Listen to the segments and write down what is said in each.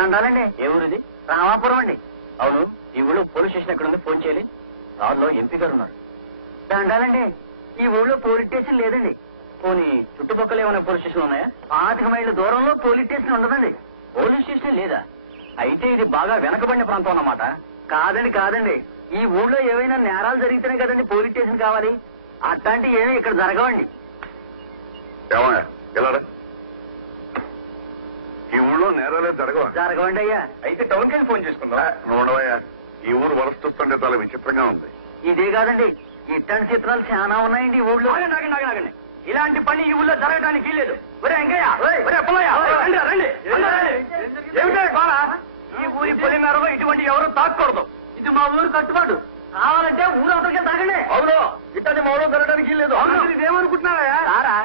దండాలండి. ఏ ఊరిది? రామాపురం అండి. అవును, ఈ ఊళ్ళో పోలీస్ స్టేషన్ ఎక్కడ ఉంది? ఫోన్ చేయాలి. దానిలో ఎంపీ గారు ఉన్నారు. దండాలండి. ఈ ఊళ్ళో పోలీస్ స్టేషన్ లేదండి. పోనీ చుట్టుపక్కల ఏమైనా పోలీస్ స్టేషన్ ఉన్నాయా? 5 మైళ్ళ దూరంలో పోలీస్ స్టేషన్ ఉండదండి. పోలీస్ స్టేషన్ లేదా? అయితే ఇది బాగా వెనకబడిన ప్రాంతం అన్నమాట. కాదండి. ఈ ఊళ్ళో ఏవైనా నేరాలు జరిగితేనే కదండి పోలీస్ స్టేషన్ కావాలి. అట్లాంటి ఏమీ ఇక్కడ జరగవండి. ఏమయ్యా గెలరా, ఈ ఊళ్ళో నేరాలే జరగవండి అయ్యా. అయితే టౌన్కి వెళ్ళి ఫోన్ చేసుకుందా? చూడవయ్యా, ఈ ఊరు వరస్తుస్తుంటే చాలా విచిత్రంగా ఉంది. ఇదే కాదండి, ఇట్లాంటి చిత్రాలు చాలా ఉన్నాయండి ఈ ఊళ్ళో. ఆగండి. ఇలాంటి పని ఈ ఊళ్ళో జరగడానికి లేదు. ఒరే వెంకయ్య, ఒరే పుల్లయ్య, రండి. ఏమిటో బాల, ఈ ఊరి పొలిమేరలో ఇటువంటి ఎవరు తాకూడదు. ఇది మా ఊరు కట్టుబాటు. కావాలంటే ఊరు అవతలకి తాగండి. అవును, ఇట్లాంటి మా ఊళ్ళో జరగడానికి లేదు. ఇదేమనుకుంటున్నావా? సారా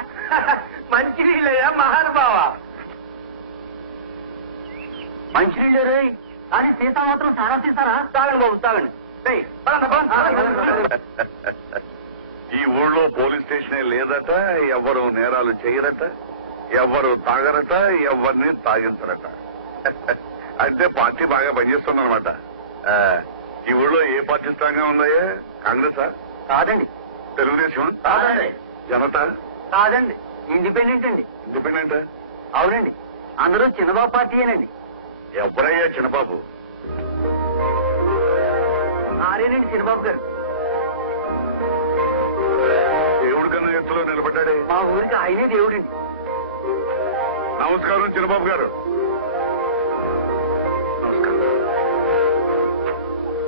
మంచి నీళ్ళయ్యా మహానుభావ. మంచినీళ్ళు రే, కానీ సీసా మాత్రం సారా తీసారా? తాగండి బాబు, తాగండి. ఈ ఊళ్ళో పోలీస్ స్టేషనే లేదట, ఎవరు నేరాలు చేయరట, ఎవరు తాగరట, ఎవరిని తాగించరట. అంటే పార్టీ బాగా పనిచేస్తుందన్నమాట. ఈ ఊళ్ళో ఏ పార్టీ స్థాయిగా ఉందయ్యా? కాంగ్రెసా? కాదండి. తెలుగుదేశం? కాదండి. జనతా? కాదండి. ఇండిపెండెంట్ అండి. ఇండిపెండెంట్? అవునండి. అందరూ చిన్నబాబు పార్టీయేనండి. ఎవరయ్యా చిన్నబాబు? ఆరేనండి చిన్నబాబు గారు. దేవుడి కన్నా ఎత్తులో నిలబడ్డాడే. మా ఊరికి ఆయనే దేవుడండి. నమస్కారం చిన్నబాబు గారు.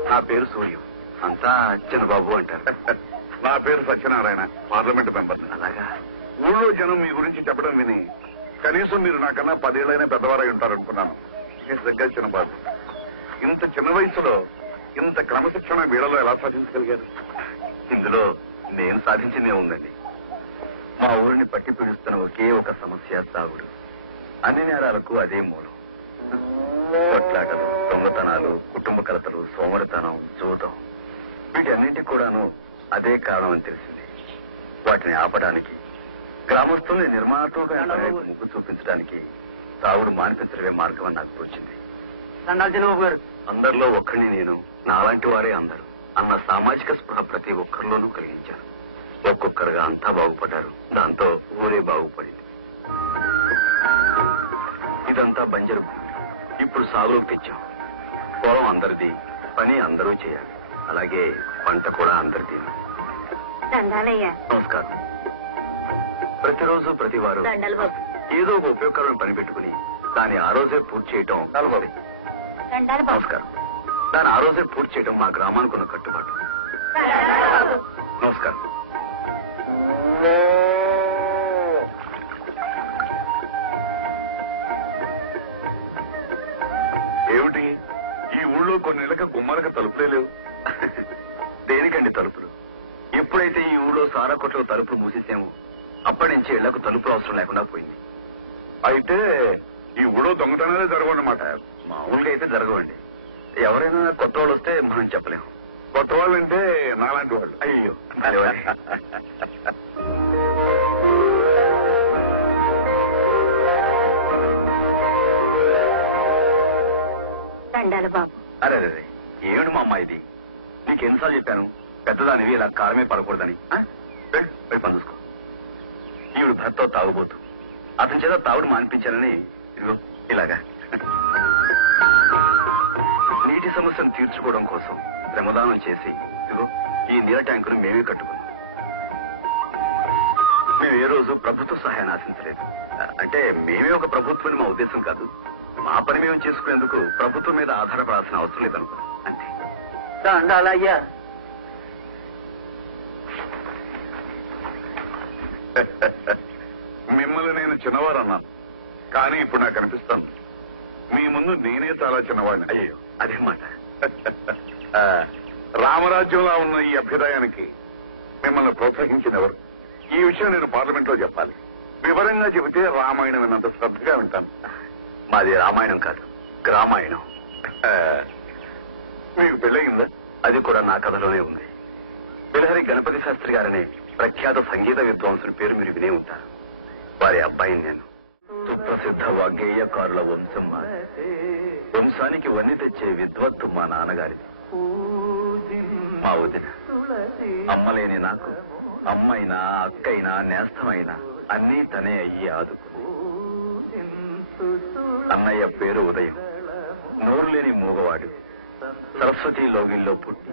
నా పేరు సూర్యం, అంతా చిన్నబాబు అంటారు. నా పేరు సత్యనారాయణ, పార్లమెంట్ మెంబర్. అలాగా? ఊళ్ళో జనం మీ గురించి చెప్పడం విని కనీసం మీరు నాకన్నా 10 ఏళ్ళైనా పెద్దవారై ఉంటారనుకున్నాను. నిజంగా చిన్నబాబు, ఇంత చిన్న వయసులో ఇంత క్రమశిక్షణ వీళ్ళలో ఎలా సాధించగలిగారు? ఇందులో నేను సాధించిందే ఉందండి. మా ఊరిని పట్టి పీడిస్తున్న ఒకే ఒక సమస్య తాగుడు. అన్ని నేరాలకు అదే మూలం. కొట్లాటలు, దొంగతనాలు, కుటుంబ కలతలు, సోమరితనం, జూదం, వీటన్నింటికి కూడాను అదే కారణం అని తెలిసింది. వాటిని ఆపడానికి, గ్రామస్తుల్ని నిర్మాణాత్మక ముగ్గు చూపించడానికి తాగుడు మానిపించడమే మార్గం అని నాకు తోచింది. దండాలు చిన్నబాబు గారు. అందరిలో ఒక్కడిని నేను, నాలాంటి వారే అందరూ అన్న సామాజిక స్పృహ ప్రతి ఒక్కరిలోనూ కలిగించాను. ఒక్కొక్కరుగా అంతా బాగుపడ్డారు. దాంతో ఊరే బాగుపడింది. ఇదంతా బంజరు భూమి. ఇప్పుడు సాగులోకి తెచ్చాం. పొలం అందరిది, పని అందరూ చేయాలి. అలాగే పంట కూడా అందరిది. నమస్కారం. ప్రతిరోజు ప్రతివారు ఏదో ఒక ఉపయోగకరమైన పని పెట్టుకుని దాన్ని ఆ రోజే పూర్తి చేయటం. నమస్కారం. దాన్ని ఆ రోజే పూర్తి చేయడం మా గ్రామానికి ఉన్న కట్టుబాటు. నమస్కారం. ఏమిటి, ఈ ఊళ్ళో కొన్నేళ్ళకి గుమ్మాలకు తలుపులే లేవు? దేనికండి తలుపులు? ఎప్పుడైతే ఈ ఊళ్ళో సారా కొట్లో తలుపులు మూసేసామో అప్పటి నుంచి ఇళ్లకు తలుపులు అవసరం లేకుండా పోయింది. అయితే ఈ ఊళ్ళో దొంగతనాలే జరగవన్నమాట. మామూలుగా అయితే జరగవండి. ఎవరైనా కొత్త వాళ్ళు వస్తే మనం చెప్పలేము. కొత్త వాళ్ళు అంటే నాలాంటి వాళ్ళు. అయ్యో, బాబు. అరే ఏమిటి మా అమ్మ ఇది? నీకు ఎన్నిసార్లు చెప్పాను పెద్దదానివి ఇలా కారమే పడకూడదని? వెళ్ళి పని చూసుకో. ఈవిడ భర్త తాగుబోతు. అతని చేత తాగుడు మానిపించానని ఇదిగో ఇలాగా. నీటి సమస్యను తీర్చుకోవడం కోసం శ్రమదానం చేసి ఇదిగో ఈ నీళ్ళ ట్యాంకును మేమే కట్టుకున్నాం. మేము ఏ రోజు ప్రభుత్వ సహాయాన్ని ఆశించలేదు. అంటే మేమే ఒక ప్రభుత్వం మా ఉద్దేశం కాదు. మా పని మేము చేసుకునేందుకు ప్రభుత్వం మీద ఆధారపడాల్సిన అవసరం లేదనుకో, అంతే. దండాలయ్యా. మిమ్మల్ని నేను చిన్నవారు అన్నాను, కానీ ఇప్పుడు నాకు అనిపిస్తాను మీ ముందు నేనే చాలా చిన్నవాడిని. అయ్యో, అదే మాట. రామరాజ్యంలో ఉన్న ఈ అభ్యుదయానికి మిమ్మల్ని ప్రోత్సహించినెవరు? ఈ విషయం నేను పార్లమెంట్ లో చెప్పాలి. వివరంగా చెబితే రామాయణం విన్నంత శ్రద్ధగా వింటాను. మాది రామాయణం కాదు, గ్రామాయణం. మీకు పెళ్ళయిందా? అది కూడా నా కథలోనే ఉంది. బిలహరి గణపతి శాస్త్రి గారనే ప్రఖ్యాత సంగీత విద్వాంసుని పేరు మీరు వినే ఉంటారు. వారి అబ్బాయిని నేను. సుప్రసిద్ధ వాగ్గేయకారుల వంశం మాది. వంశానికి వన్ని తెచ్చే విద్వత్తు మా నాన్నగారిది. మా వదిన అమ్మలేని నాకు అమ్మైనా అక్కైనా నేస్తమైనా అన్నీ తనే అయ్యి ఆదుకుంది. అన్నయ్య పేరు ఉదయం, నోరు లేని మూగవాడు. సరస్వతి లోగిల్లో పుట్టి